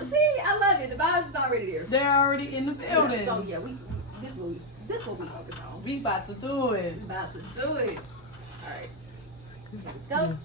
See, I love it. The vibes is already there. They're already in the building. Yeah, so yeah, this what we focus on. We about to do it. We about to do it. All right. Go.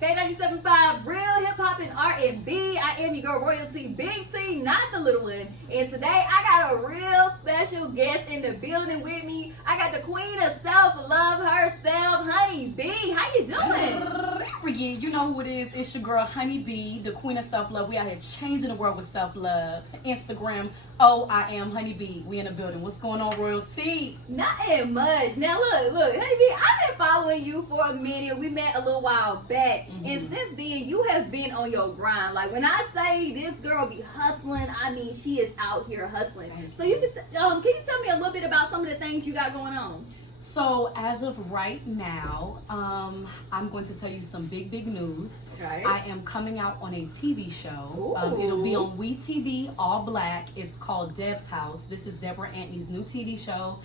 K97.5, real hip hop and R&B. I am your girl Royalty, Big T, not the little one. And today I got a real special guest in the building with me. I got the queen of self-love herself, HoneyB. How you doing? You know who it is. It's your girl HoneyB, the queen of self-love. We out here changing the world with self-love. Instagram, I am HoneyB. We in the building. What's going on, Royalty? Nothing much. Now look, HoneyB, I've been following you for a minute. We met a little while back. And since then, you have been on your grind. Like, when I say this girl be hustling, I mean she is out here hustling. So can you tell me a little bit about some of the things you got going on? So, as of right now, I'm going to tell you some big news. Okay. I am coming out on a TV show. Ooh. It'll be on WeTV, all black. It's called Deb's House. This is Deborah Anthony's new TV show.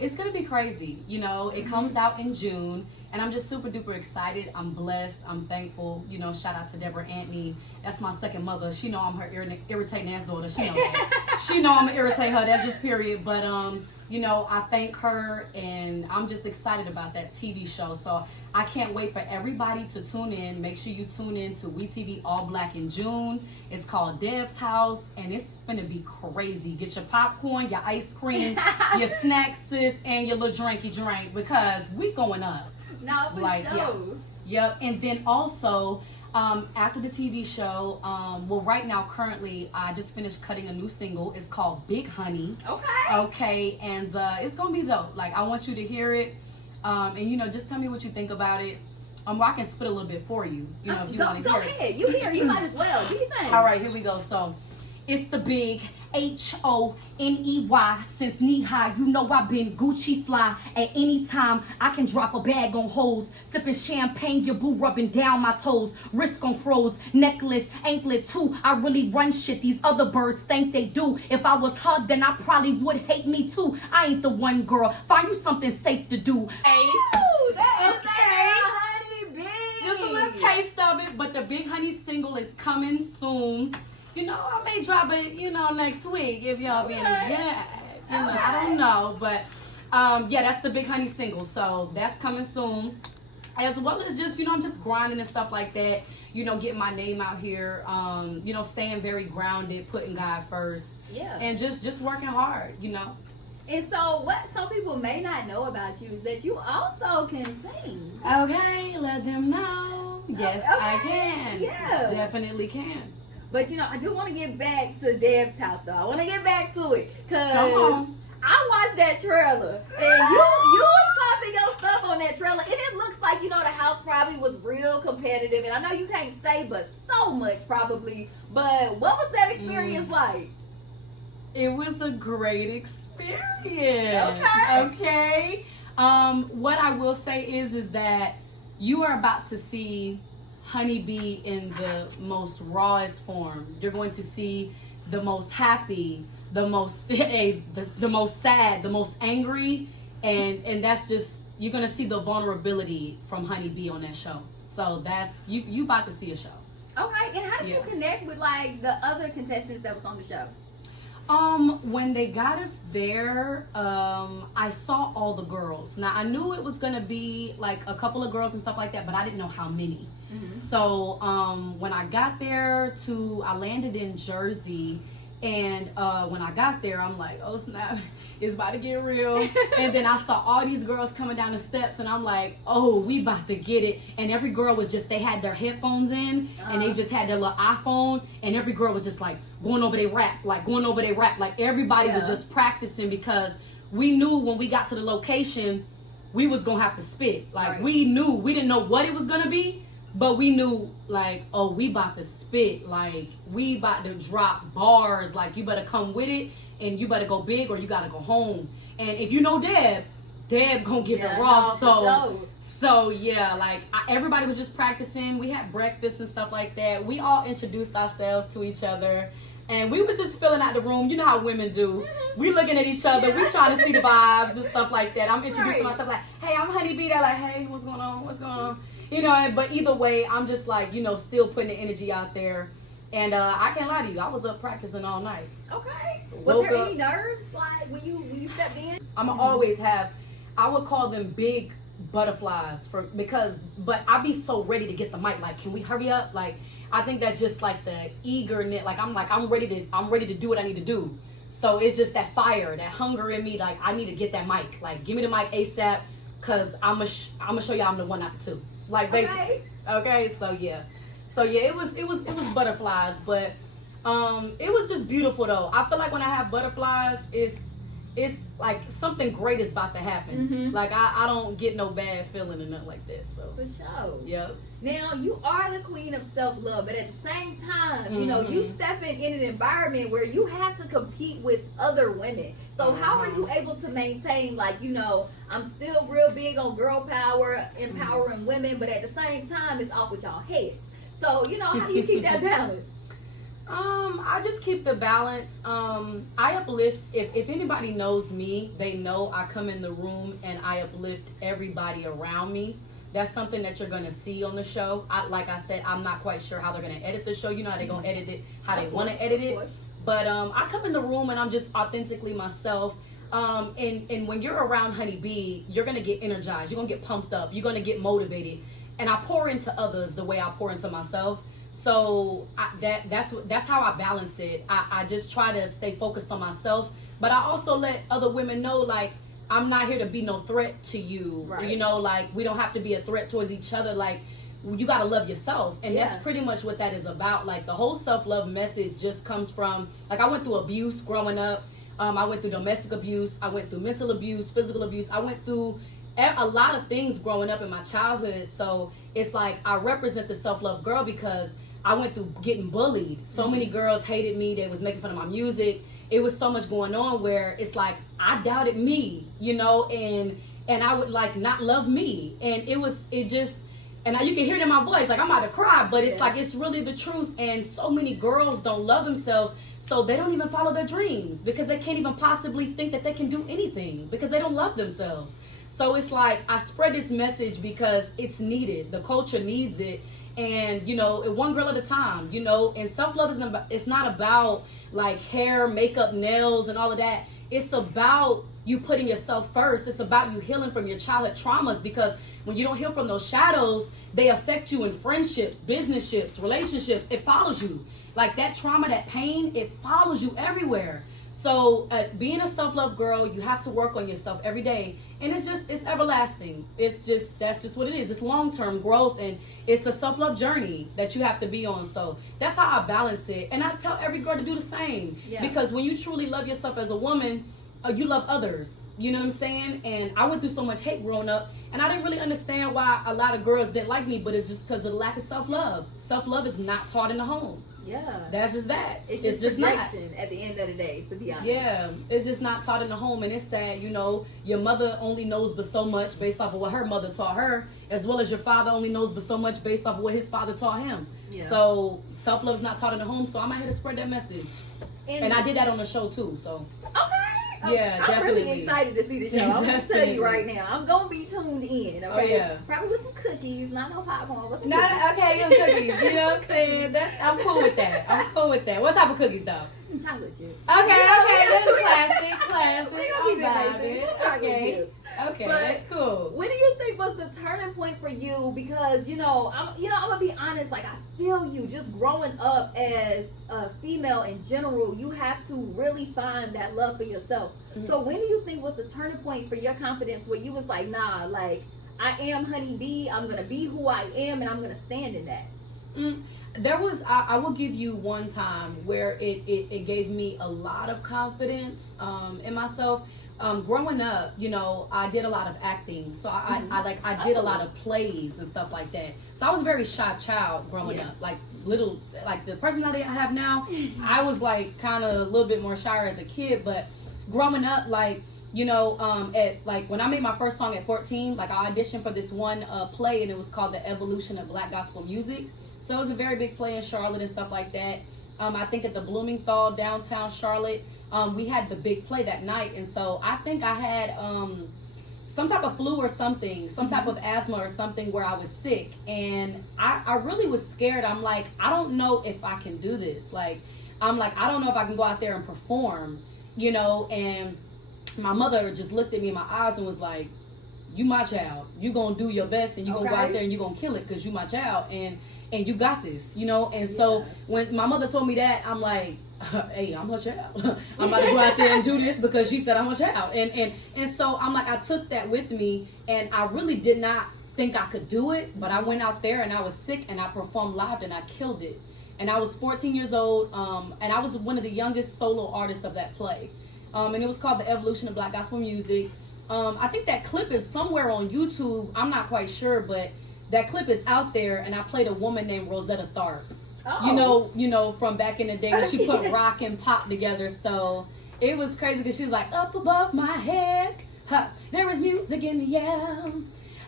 It's going to be crazy. You know, it comes out in June. And I'm just super duper excited. I'm blessed. I'm thankful. You know, shout out to Deborah Anthony. That's my second mother. She know I'm her irritating ass daughter. She know that. She know I'm gonna irritate her. That's just period. But you know, I thank her, and I'm just excited about that TV show. So I can't wait for everybody to tune in. Make sure you tune in to WeTV All Black in June. It's called Deb's House, and it's gonna be crazy. Get your popcorn, your ice cream, your snacks, sis, and your little drinky drink, because we going up. No, for Like, sure. Yep. And then also, after the TV show, well, right now, currently, I just finished cutting a new single. It's called Big Honey. Okay. And it's gonna be dope. Like, I want you to hear it, and you know, just tell me what you think about it. Well, I can spit a little bit for you. You know, if you want to hear it. Go ahead. You hear? You might as well. Do you think? All right, here we go. So, it's the big HONEY. Since knee high, you know I've been Gucci fly. At any time, I can drop a bag on hoes. Sipping champagne, your boo rubbing down my toes. Wrist on froze, necklace, anklet too. I really run shit, these other birds think they do. If I was her, then I probably would hate me too. I ain't the one, girl. Find you something safe to do. Hey. Ooh, that is HoneyB. Just a little taste of it, but the Big Honey single is coming soon. You know, I may drop it, you know, next week if y'all be in it. Yeah, you know, I don't know. But, yeah, that's the Big Honey single. So that's coming soon. As well as just, you know, I'm just grinding and stuff like that. You know, getting my name out here. You know, staying very grounded, putting God first. Yeah. And just working hard, you know. And so what some people may not know about you is that you also can sing. Okay, let them know. Yes, Okay. I can. Yeah. Definitely can. But, you know, I do want to get back to Deb's House, though. I want to get back to it. Because Come on. I watched that trailer. And you was popping your stuff on that trailer. And it looks like, you know, the house probably was real competitive. And I know you can't say but so much, probably. But what was that experience like? It was a great experience. Okay. What I will say is that you are about to see HoneyB in the most rawest form. You're going to see the most happy, the most the most sad, the most angry, and that's just, you're gonna see the vulnerability from HoneyB on that show. So that's you about to see a show. Okay, and how did you connect with like the other contestants that was on the show? When they got us there, I saw all the girls. Now I knew it was gonna be like a couple of girls and stuff like that, but I didn't know how many. So when I got there I landed in Jersey, and when I got there, I'm like, oh snap, it's about to get real. And then I saw all these girls coming down the steps, and I'm like, oh, we about to get it. And every girl was just, they had their headphones in, and they just had their little iPhone, and every girl was just like going over their rap, like everybody was just practicing, because we knew when we got to the location, we was gonna have to spit. Like, we didn't know what it was gonna be, but we knew, like, oh, we about to spit. Like, we about to drop bars. Like, you better come with it, and you better go big, or you gotta go home. And if you know Deb gonna give it raw. So yeah, like, everybody was just practicing. We had breakfast and stuff like that. We all introduced ourselves to each other, and we was just filling out the room. You know how women do. We looking at each other. We trying to see the vibes and stuff like that. I'm introducing myself like, hey, I'm HoneyB. They're like, hey, what's going on? You know, but either way, I'm just like, you know, still putting the energy out there. And I can't lie to you, I was up practicing all night. Okay. Was Woke there up- any nerves like when you stepped in? I'ma always have, I would call them big butterflies but I be so ready to get the mic. Like, can we hurry up? Like, I think that's just like the eagerness. I'm ready to do what I need to do. So it's just that fire, that hunger in me. Like, I need to get that mic. Like, give me the mic ASAP, cause I'ma show y'all I'm the one, not the two. Like, basically. Okay. So yeah, it was butterflies, but it was just beautiful though. I feel like when I have butterflies, it's like something great is about to happen. Mm-hmm. Like, I don't get no bad feeling or nothing like that. So For sure. yep. Now, you are the queen of self-love, but at the same time, you know, you stepping in an environment where you have to compete with other women. So how are you able to maintain, like, you know, I'm still real big on girl power, empowering women, but at the same time, it's off with y'all heads. So, you know, how do you keep that balance? I just keep the balance. I uplift. If anybody knows me, they know I come in the room and I uplift everybody around me. That's something that you're gonna see on the show. Like I said, I'm not quite sure how they're gonna edit the show. You know how they're gonna edit it, how they want to edit it. But I come in the room and I'm just authentically myself. And when you're around HoneyB, you're gonna get energized. You're gonna get pumped up. You're gonna get motivated. And I pour into others the way I pour into myself. So that's how I balance it. I just try to stay focused on myself, but I also let other women know, like, I'm not here to be no threat to you. Right. You know, like, we don't have to be a threat towards each other. Like, you got to love yourself. And that's pretty much what that is about. Like, the whole self-love message just comes from, like, I went through abuse growing up. I went through domestic abuse. I went through mental abuse, physical abuse. I went through a lot of things growing up in my childhood. So it's like I represent the self-love girl because I went through getting bullied. So many girls hated me. They was making fun of my music. It was so much going on where it's like I doubted me, you know, and I would like not love me. And and now you can hear it in my voice, like I'm about to cry, but it's like, it's really the truth. And so many girls don't love themselves, so they don't even follow their dreams because they can't even possibly think that they can do anything because they don't love themselves. So it's like I spread this message because it's needed. The culture needs it. And, you know, one girl at a time, you know, and self-love it's not about like hair, makeup, nails, and all of that. It's about you putting yourself first. It's about you healing from your childhood traumas, because when you don't heal from those shadows, they affect you in friendships, businesships, relationships. It follows you. Like that trauma, that pain, it follows you everywhere. So being a self-love girl, you have to work on yourself every day. And it's everlasting. That's just what it is. It's long-term growth, and it's a self-love journey that you have to be on. So that's how I balance it. And I tell every girl to do the same. Yeah. Because when you truly love yourself as a woman, you love others. You know what I'm saying? And I went through so much hate growing up, and I didn't really understand why a lot of girls didn't like me, but it's just because of the lack of self-love. Self-love is not taught in the home. Yeah. That's just that. It's just not. At the end of the day, to be honest. Yeah. It's just not taught in the home. And it's sad, you know, your mother only knows but so much based off of what her mother taught her, as well as your father only knows but so much based off of what his father taught him. Yeah. So self-love is not taught in the home, so I'm out here to spread that message. And I did that on the show too, so. Okay. Yeah, I'm really excited to see the show. I'm gonna tell you right now. I'm gonna be tuned in. Okay. Oh, yeah. Probably with some cookies, not no popcorn, but some cookies. Okay, some cookies. You know what I'm saying? I'm cool with that. I'm cool with that. What type of cookies though? Chocolate chips. Okay. That's classic. Okay. Okay, but that's cool. What do you think was the turning point for you? Because I'm gonna be honest. Like, I feel you. Just growing up as a female in general, you have to really find that love for yourself. Mm-hmm. So when do you think was the turning point for your confidence, where you was like, nah, like I am HoneyB. I'm gonna be who I am, and I'm gonna stand in that. There was, I will give you one time where it gave me a lot of confidence in myself. Growing up, you know, I did a lot of acting, so I did a lot of plays and stuff like that. So I was a very shy child growing up, like the personality I have now. I was like kind of a little bit more shy as a kid, but growing up, like, you know, at like when I made my first song at 14, like I auditioned for this one play, and it was called The Evolution of Black Gospel Music. So it was a very big play in Charlotte and stuff like that. I think at the Bloomingthal, downtown Charlotte. We had the big play that night, and so I think I had some type of flu or something, some type of asthma or something where I was sick. And I really was scared. I'm like, I don't know if I can do this. Like, I'm like, I don't know if I can go out there and perform, you know. And my mother just looked at me in my eyes and was like, you my child. You gonna do your best and you gonna go out there and you gonna kill it because you my child and you got this, you know. And so when my mother told me that, I'm like, hey, I'm her child. I'm about to go out there and do this because she said I'm her child. And so I'm like, I took that with me, and I really did not think I could do it, but I went out there and I was sick and I performed live and I killed it. And I was 14 years old, and I was one of the youngest solo artists of that play. And it was called The Evolution of Black Gospel Music. I think that clip is somewhere on YouTube. I'm not quite sure, but that clip is out there, and I played a woman named Rosetta Tharpe. Oh. You know, from back in the day when she put rock and pop together. So it was crazy because she was like, up above my head, there is music in the air.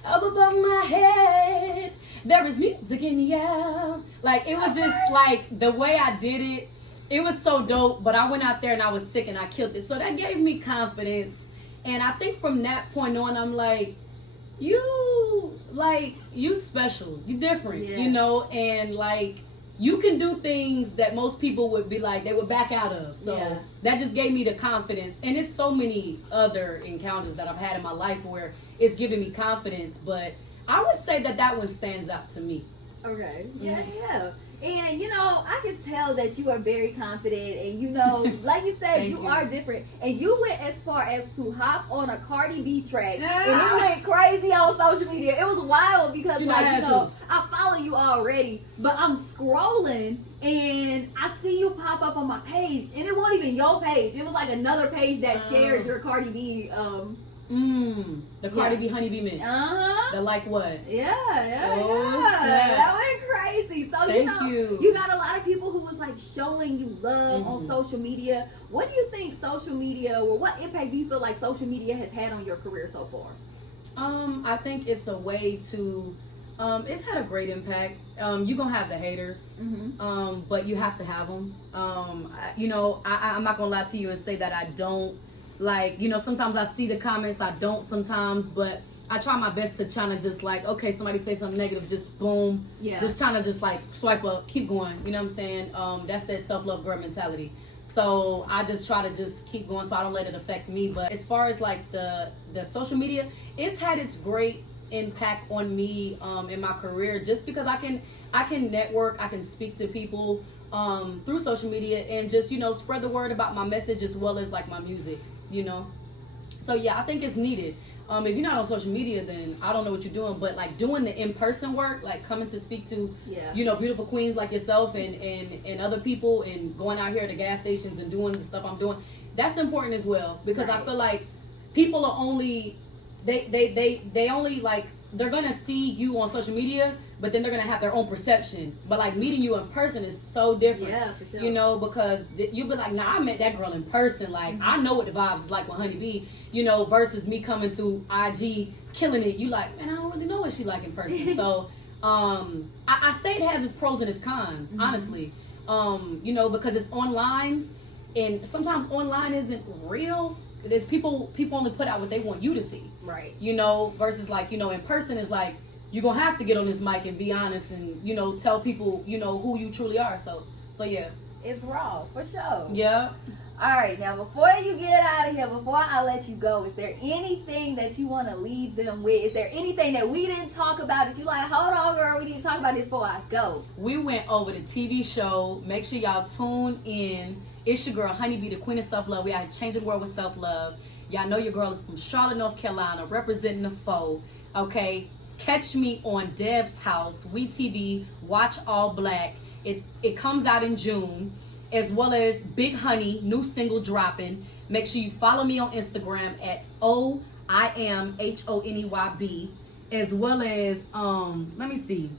Up above my head, there is music in the air. Like, it was just like the way I did it. It was so dope. But I went out there and I was sick and I killed it. So that gave me confidence. And I think from that point on, I'm like, you special, you different, you know, and like, you can do things that most people would be like, they would back out of. So that just gave me the confidence. And it's so many other encounters that I've had in my life where it's giving me confidence. But I would say that one stands out to me. Okay. Yeah. And, you know, I can tell that you are very confident. And, you know, like you said, you are different. And you went as far as to hop on a Cardi B track. And it went crazy on social media. It was wild because, I follow you already. But I'm scrolling and I see you pop up on my page. And it wasn't even your page. It was like another page that shared your Cardi B the Cardi B HoneyB mix. The like what? Yeah. That went crazy. So you got a lot of people who was like showing you love on social media. What do you think social media, or what impact do you feel like social media has had on your career so far? I think it's a way to it's had a great impact. You're gonna have the haters, but you have to have them. You know, I'm not gonna lie to you and say that I don't. Like, you know, sometimes I see the comments, I don't sometimes, but I try my best to try to just like, okay, somebody say something negative, just boom. Just trying to just like swipe up, keep going. You know what I'm saying? That's that self-love girl mentality. So I just try to just keep going so I don't let it affect me. But as far as like the social media, it's had its great impact on me in my career, just because I can network, I can speak to people through social media and just, you know, spread the word about my message as well as like my music. You know, so yeah, I think it's needed. If you're not on social media, then I don't know what you're doing. But like doing the in-person work, like coming to speak to, you know, beautiful queens like yourself and other people, and going out here to gas stations and doing the stuff I'm doing, that's important as well. Because I feel like people are only they only like, they're gonna see you on social media, but then they're gonna have their own perception. But like meeting you in person is so different. Yeah, for sure. You know, because you'll be like, nah, I met that girl in person. Like, I know what the vibes is like with HoneyB, you know, versus me coming through IG killing it. You like, man, I don't really know what she like in person. So I say it has its pros and its cons, honestly. You know, because it's online, and sometimes online isn't real. There's people only put out what they want you to see. Right. You know, versus like, you know, in person is like, you're going to have to get on this mic and be honest and, you know, tell people, you know, who you truly are. So yeah. It's raw, for sure. Yeah. All right, now before you get out of here, before I let you go, is there anything that you want to leave them with? Is there anything that we didn't talk about that you like, hold on, girl, we need to talk about this before I go? We went over the TV show. Make sure y'all tune in. It's your girl, HoneyB, the queen of self-love. We out changing the world with self-love. Y'all know your girl is from Charlotte, North Carolina, representing the foe. Okay? Catch me on Deb's House, WeTV, Watch All Black. It comes out in June, as well as Big Honey, new single dropping. Make sure you follow me on Instagram at OIAMHONEYB, as well as let me see.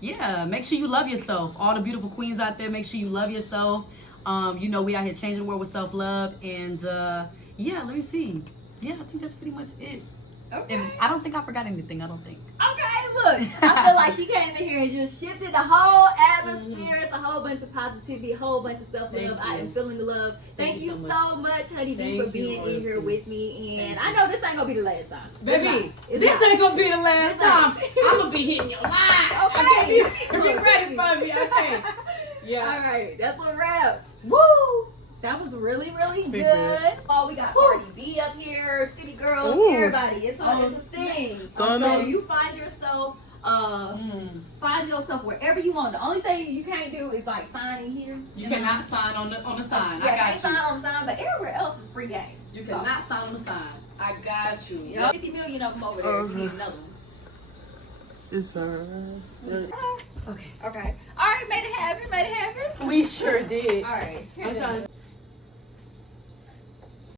Yeah, make sure you love yourself. All the beautiful queens out there, make sure you love yourself. You know, we out here changing the world with self-love. And yeah, let me see. Yeah, I think that's pretty much it. Okay. And I don't think I forgot anything. I don't think. Okay, look. I feel like she came in here and just shifted the whole atmosphere. It's a whole bunch of positivity, a whole bunch of self-love. I am feeling the love. Thank you so much, HoneyB, for being in here with me. And I know this ain't gonna be the last time. Baby, this ain't gonna be the last time. I'm gonna be hitting your line. Okay. Get ready for me, okay? Yeah. All right, that's a wrap. Woo! That was really, really Big good. bad. Oh, we got HoneyB up here, City Girls, Ooh. everybody. It's a thing. Stunning. So you find yourself wherever you want. The only thing you can't do is like sign in here. You cannot sign on the sign. Yeah, I can't got sign you. on the sign, but everywhere else is free game. You cannot sign on the sign. I got you. Yep. 50 million of them over there. If you need another one. It's alright. Okay. Okay. All right, made it happen. Made it happen. We sure did. All right. I'm trying to